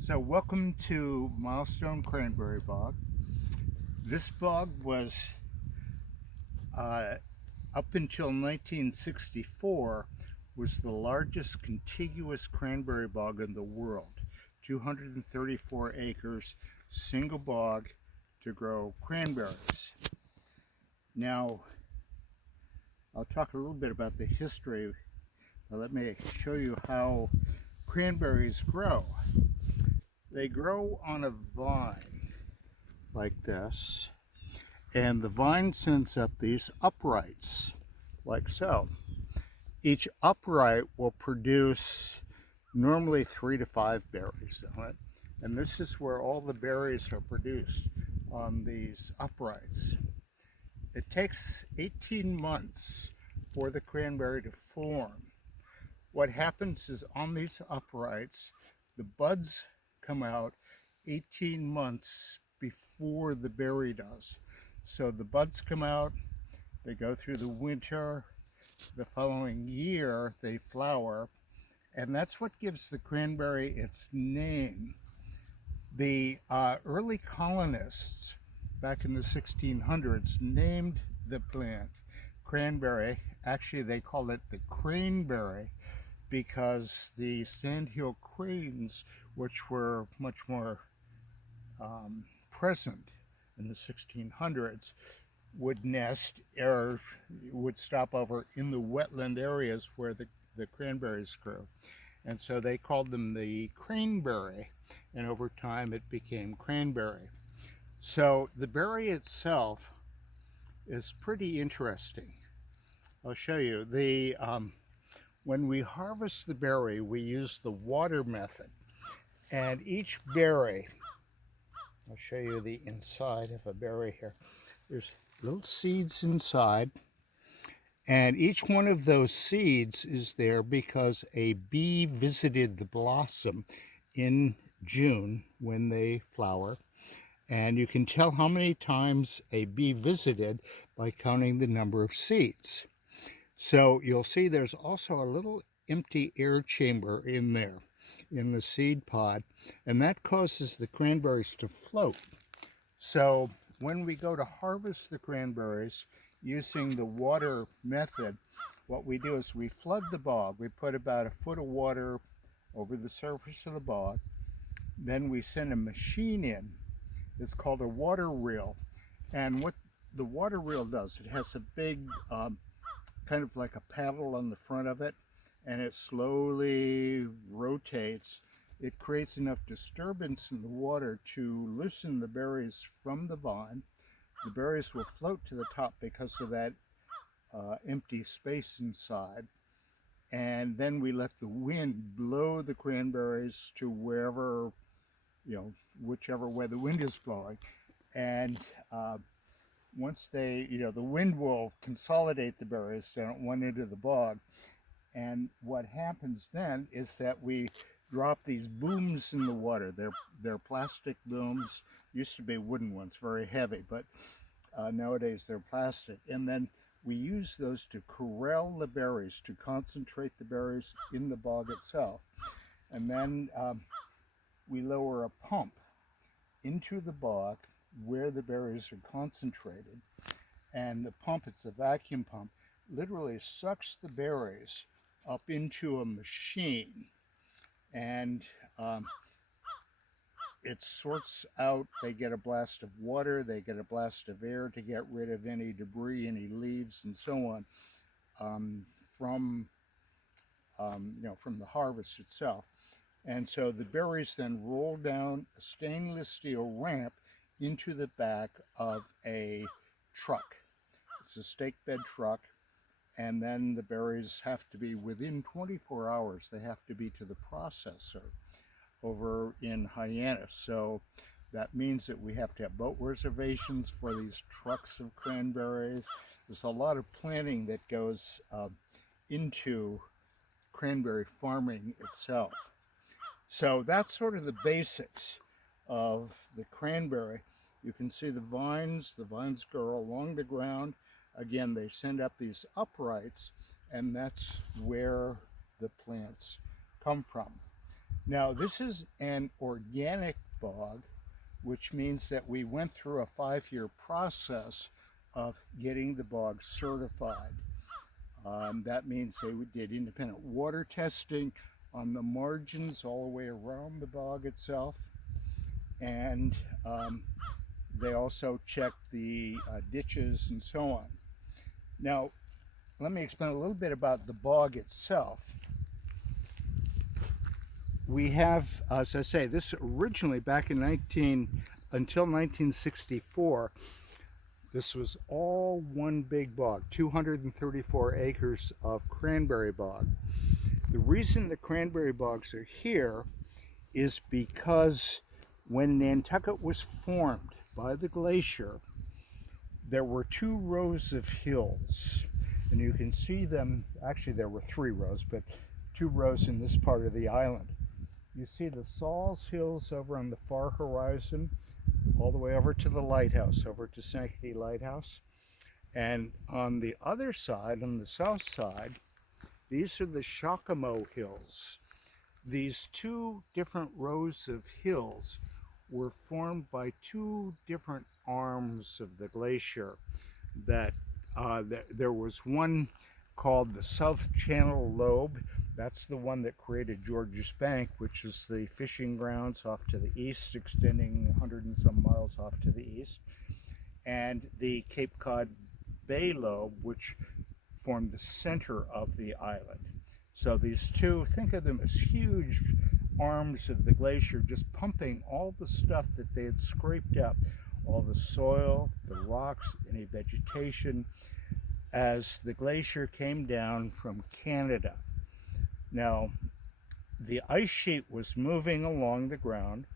So welcome to Milestone Cranberry Bog. This bog was uh, up until 1964 was the largest contiguous cranberry bog in the world. 234 acres, single bog to grow cranberries. Now, I'll talk a little bit about the history. Let me show you how cranberries grow. They grow on a vine like this, and the vine sends up these uprights like so. Each upright will produce normally 3 to 5 berries on it, and this is where all the berries are produced, on these uprights. It takes 18 months for the cranberry to form. What happens is, on these uprights, the buds come out 18 months before the berry does. So the buds come out, they go through the winter, the following year they flower, and that's what gives the cranberry its name. The early colonists back in the 1600s named the plant cranberry. Actually, they called it the craneberry because the sandhill cranes, which were much more present in the 1600s, would nest or would stop over in the wetland areas where the cranberries grew. And so they called them the craneberry, and over time it became cranberry. So the berry itself is pretty interesting. I'll show you. When we harvest the berry, we use the water method. And each berry, I'll show you the inside of a berry here. There's little seeds inside, and each one of those seeds is there because a bee visited the blossom in June when they flower. And you can tell how many times a bee visited by counting the number of seeds. So you'll see there's also a little empty air chamber in there, in the seed pod, and that causes the cranberries to float. So when we go to harvest the cranberries using the water method, what we do is we flood the bog. We put about a foot of water over the surface of the bog. Then we send a machine in. It's called a water reel. And what the water reel does, it has a big kind of like a paddle on the front of it, and it slowly rotates. It creates enough disturbance in the water to loosen the berries from the vine. The berries will float to the top because of that empty space inside. And then we let the wind blow the cranberries to wherever, whichever way the wind is blowing. And once they, the wind will consolidate the berries down at one end of the bog. And what happens then is that we drop these booms in the water. They're plastic booms. Used to be wooden ones, very heavy, but nowadays they're plastic. And then we use those to corral the berries, to concentrate the berries in the bog itself. And then we lower a pump into the bog where the berries are concentrated. And the pump, it's a vacuum pump, literally sucks the berries up into a machine. And it sorts out, they get a blast of water, they get a blast of air to get rid of any debris, any leaves, and so on, from the harvest itself. And so the berries then roll down a stainless steel ramp into the back of a truck. It's a stake bed truck, and then the berries have to be, within 24 hours, they have to be to the processor over in Hyannis. So that means that we have to have boat reservations for these trucks of cranberries. There's a lot of planning that goes into cranberry farming itself. So that's sort of the basics of the cranberry. You can see the vines grow along the ground. Again, they send up these uprights, and that's where the plants come from. Now, this is an organic bog, which means that we went through a 5-year process of getting the bog certified. That means they did independent water testing on the margins all the way around the bog itself, and they also checked the ditches and so on. Now, let me explain a little bit about the bog itself. We have, as I say, this originally back in until 1964, this was all one big bog, 234 acres of cranberry bog. The reason the cranberry bogs are here is because when Nantucket was formed by the glacier, there were 2 rows of hills, and you can see them. Actually, there were 3 rows, but 2 rows in this part of the island. You see the Sauls Hills over on the far horizon, all the way over to the lighthouse, over to Sankaty Lighthouse. And on the other side, on the south side, these are the Shakamo Hills. These 2 different rows of hills were formed by 2 different arms of the glacier. There was one called the South Channel Lobe. That's the one that created George's Bank, which is the fishing grounds off to the east, extending 100 and some miles off to the east. And the Cape Cod Bay Lobe, which formed the center of the island. So these 2, think of them as huge arms of the glacier, just pumping all the stuff that they had scraped up, all the soil, the rocks, any vegetation, as the glacier came down from Canada. Now, the ice sheet was moving along the ground.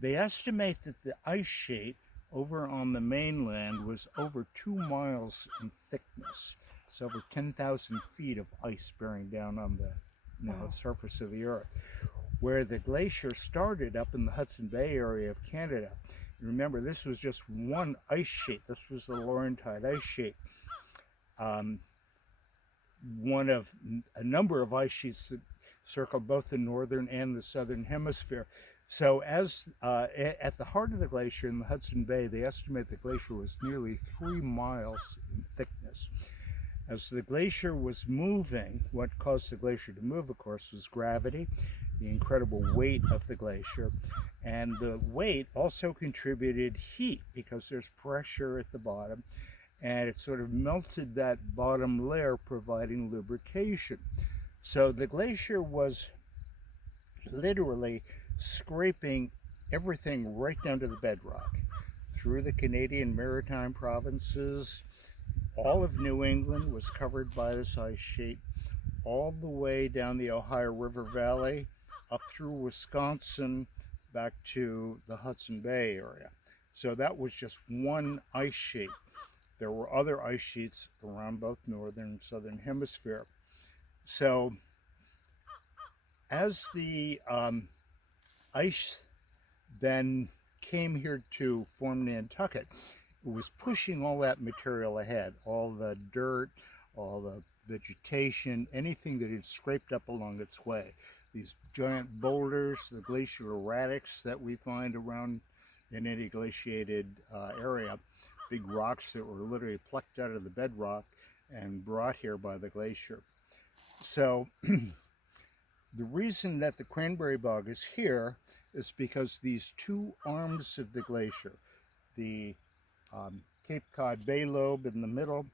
They estimate that the ice sheet over on the mainland was over 2 miles in thickness. It's over 10,000 feet of ice bearing down on the surface of the earth. Where the glacier started up in the Hudson Bay area of Canada, remember, this was just one ice sheet. This was the Laurentide ice sheet. One of a number of ice sheets that circle both the northern and the southern hemisphere. So as at the heart of the glacier in the Hudson Bay, they estimate the glacier was nearly 3 miles in thickness. As the glacier was moving, what caused the glacier to move, of course, was gravity, the incredible weight of the glacier. And the weight also contributed heat because there's pressure at the bottom, and it sort of melted that bottom layer, providing lubrication. So the glacier was literally scraping everything right down to the bedrock, through the Canadian Maritime provinces. All of New England was covered by this ice sheet, all the way down the Ohio River Valley, up through Wisconsin, back to the Hudson Bay area. So that was just one ice sheet. There were other ice sheets around both northern and southern hemisphere. So as the ice then came here to form Nantucket, it was pushing all that material ahead, all the dirt, all the vegetation, anything that had scraped up along its way. These giant boulders, the glacial erratics that we find around in any glaciated area, big rocks that were literally plucked out of the bedrock and brought here by the glacier. So the reason that the cranberry bog is here is because these 2 arms of the glacier, the Cape Cod Bay Lobe in the middle,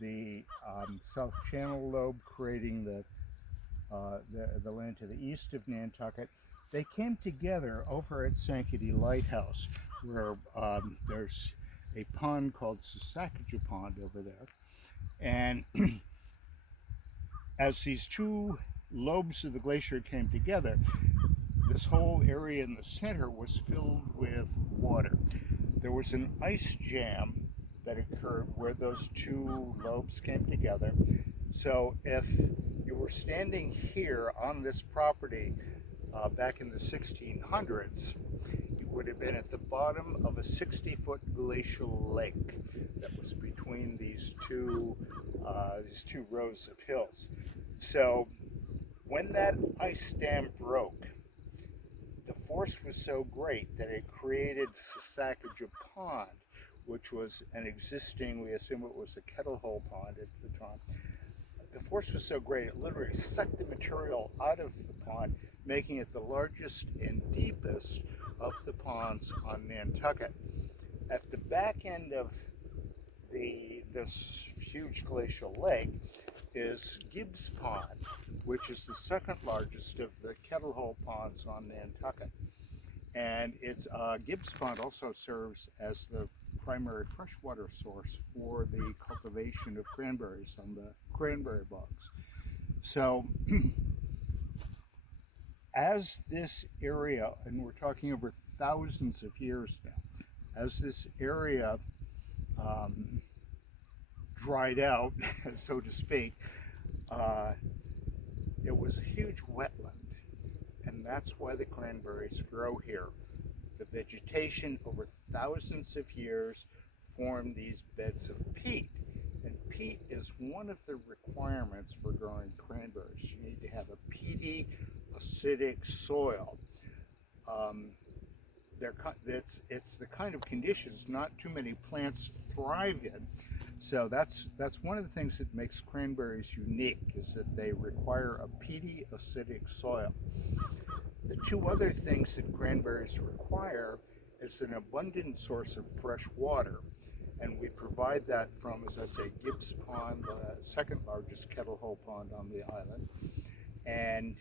the South Channel Lobe creating the land to the east of Nantucket, they came together over at Sankaty Lighthouse, where there's a pond called Saskatchewan Pond over there. And as these 2 lobes of the glacier came together, this whole area in the center was filled with water. There was an ice jam that occurred where those 2 lobes came together. So if you were standing here on this property back in the 1600s, you would have been at the bottom of a 60-foot glacial lake that was between these two rows of hills. So when that ice dam broke, so great that it created Saskatchewan Pond, which was an existing, we assume it was a kettle hole pond at the time. The force was so great, it literally sucked the material out of the pond, making it the largest and deepest of the ponds on Nantucket. At the back end of this huge glacial lake is Gibbs Pond, which is the second largest of the kettle hole ponds on Nantucket. And Gibbs Pond also serves as the primary freshwater source for the cultivation of cranberries on the cranberry bogs. So as this area, and we're talking over thousands of years now, as this area dried out, so to speak, it was a huge wetland, and that's why the cranberries grow here. The vegetation over thousands of years formed these beds of peat, and peat is one of the requirements for growing cranberries. You need to have a peaty, acidic soil. It's the kind of conditions not too many plants thrive in. So that's one of the things that makes cranberries unique, is that they require a peaty, acidic soil. The two other things that cranberries require is an abundant source of fresh water. And we provide that from, as I say, Gibbs Pond, the second largest kettle hole pond on the island. And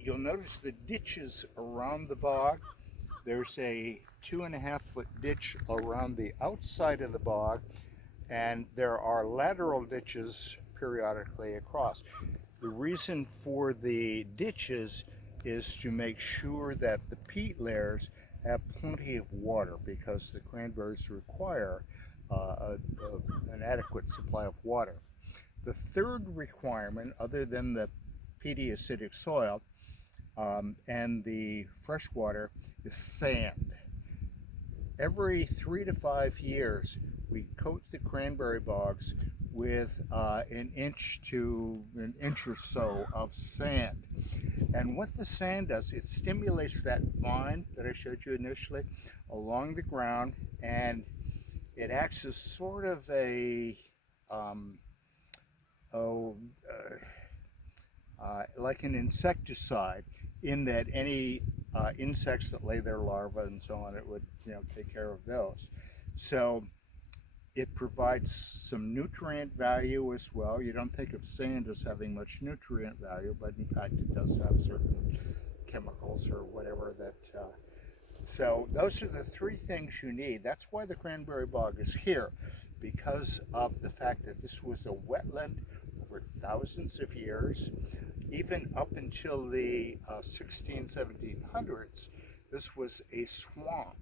you'll notice the ditches around the bog. There's a 2.5-foot ditch around the outside of the bog, and there are lateral ditches periodically across. The reason for the ditches is to make sure that the peat layers have plenty of water, because the cranberries require an adequate supply of water. The third requirement, other than the peaty acidic soil and the fresh water, is sand. Every 3 to 5 years, we coat the cranberry bogs with an inch or so of sand. And what the sand does, it stimulates that vine that I showed you initially along the ground, and it acts as sort of a like an insecticide, in that any insects that lay their larvae and so on, it would take care of those. So it provides some nutrient value as well. You don't think of sand as having much nutrient value, but in fact it does have certain chemicals or whatever that. So those are the three things you need. That's why the cranberry bog is here, because of the fact that this was a wetland over thousands of years. Even up until the 1700s, this was a swamp.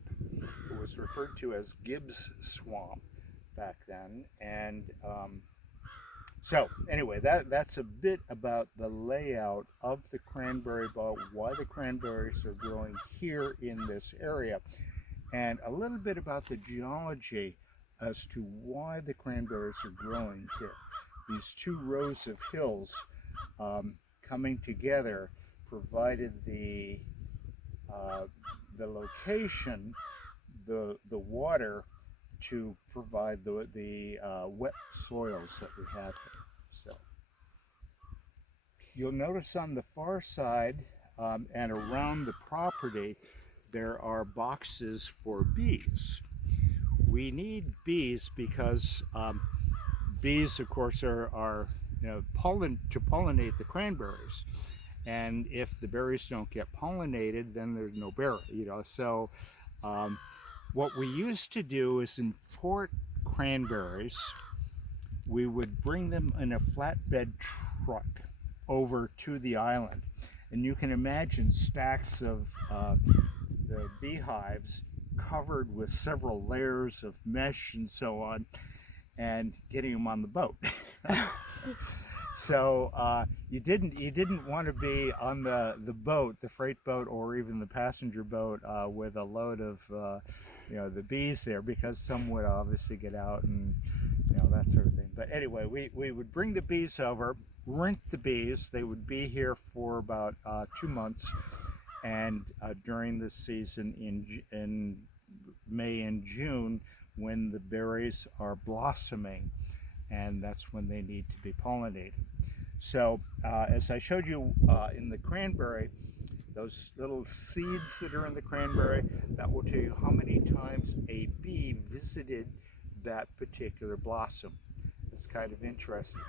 It was referred to as Gibbs Swamp back then. And so anyway, that's a bit about the layout of the cranberry bog, why the cranberries are growing here in this area, and a little bit about the geology as to why the cranberries are growing here. These two rows of hills coming together provided the location, the water, to provide the wet soils that we have here. So you'll notice on the far side and around the property, there are boxes for bees. We need bees because bees, of course, are to pollinate the cranberries, and if the berries don't get pollinated, then there's no berry. So what we used to do is import cranberries. We would bring them in a flatbed truck over to the island, and you can imagine stacks of the beehives covered with several layers of mesh and so on, and getting them on the boat. So you didn't want to be on the boat, the freight boat, or even the passenger boat with a load of the bees there, because some would obviously get out and that sort of thing. But anyway, we would bring the bees over, rent the bees. They would be here for about 2 months, and during the season in May and June, when the berries are blossoming, and that's when they need to be pollinated. So as I showed you in the cranberry, those little seeds that are in the cranberry, that will tell you how many times a bee visited that particular blossom. It's kind of interesting.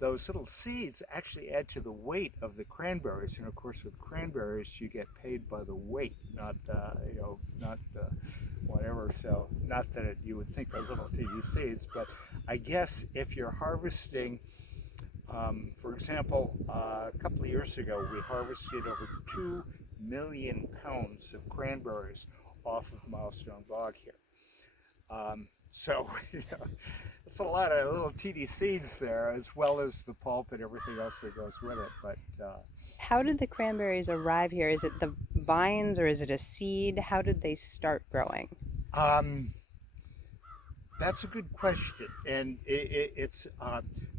Those little seeds actually add to the weight of the cranberries, and of course with cranberries you get paid by the weight, not not whatever. So not that you would think those little teeny seeds, but I guess if you're harvesting, for example, a couple of years ago we harvested over 2 million pounds of cranberries off of Milestone Bog here. So it's a lot of little teeny seeds there, as well as the pulp and everything else that goes with it. But How did the cranberries arrive here? Is it the vines or is it a seed? How did they start growing? um, that's a good question, and it's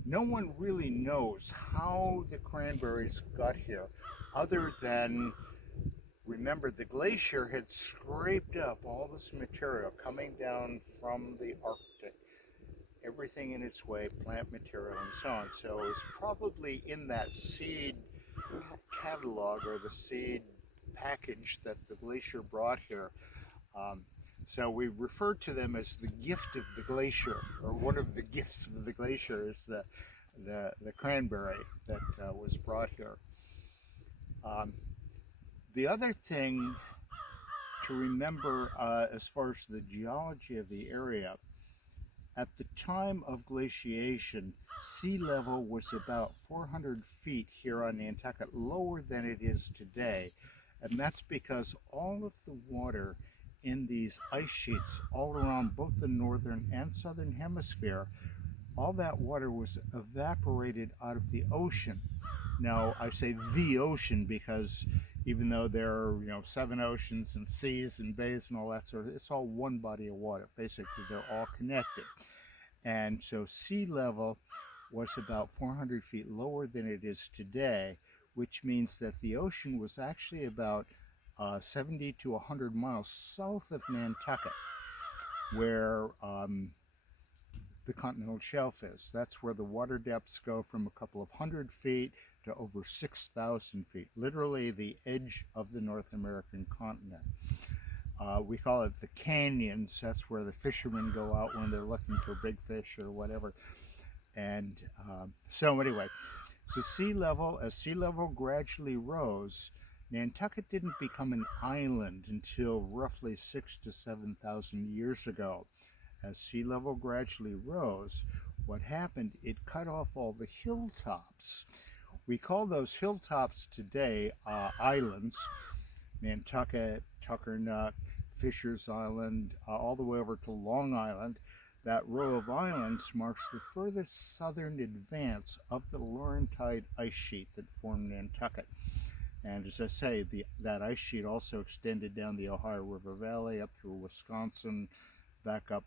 no one really knows how the cranberries got here, other than, remember, the glacier had scraped up all this material coming down from the Arctic, everything in its way, plant material and so on. So it was probably in that seed catalog or the seed package that the glacier brought here. Um, so we refer to them as the gift of the glacier, or one of the gifts of the glacier is the cranberry that was brought here. Um, the other thing to remember as far as the geology of the area, at the time of glaciation, sea level was about 400 feet here on Nantucket, lower than it is today. And that's because all of the water in these ice sheets all around both the northern and southern hemisphere, all that water was evaporated out of the ocean. Now, I say the ocean because even though there are 7 oceans and seas and bays and all that sort of, it's all one body of water. Basically, they're all connected. And so sea level was about 400 feet lower than it is today, which means that the ocean was actually about 70 to 100 miles south of Nantucket, where the continental shelf is. That's where the water depths go from a couple of 100 feet to over 6,000 feet, literally the edge of the North American continent. We call it the canyons. That's where the fishermen go out when they're looking for big fish or whatever. And so anyway, so as sea level gradually rose, Nantucket didn't become an island until roughly 6,000 to 7,000 years ago. As sea level gradually rose, what happened, it cut off all the hilltops. We call those hilltops today islands. Nantucket, Tuckernuck, Fisher's Island, all the way over to Long Island. That row of islands marks the furthest southern advance of the Laurentide ice sheet that formed Nantucket. And as I say, that ice sheet also extended down the Ohio River Valley up through Wisconsin, back up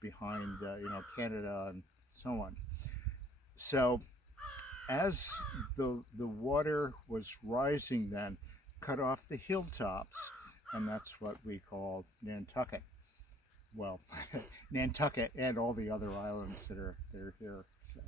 behind Canada and so on. So as the water was rising then, cut off the hilltops, and that's what we call Nantucket. Well, Nantucket and all the other islands that are here. So.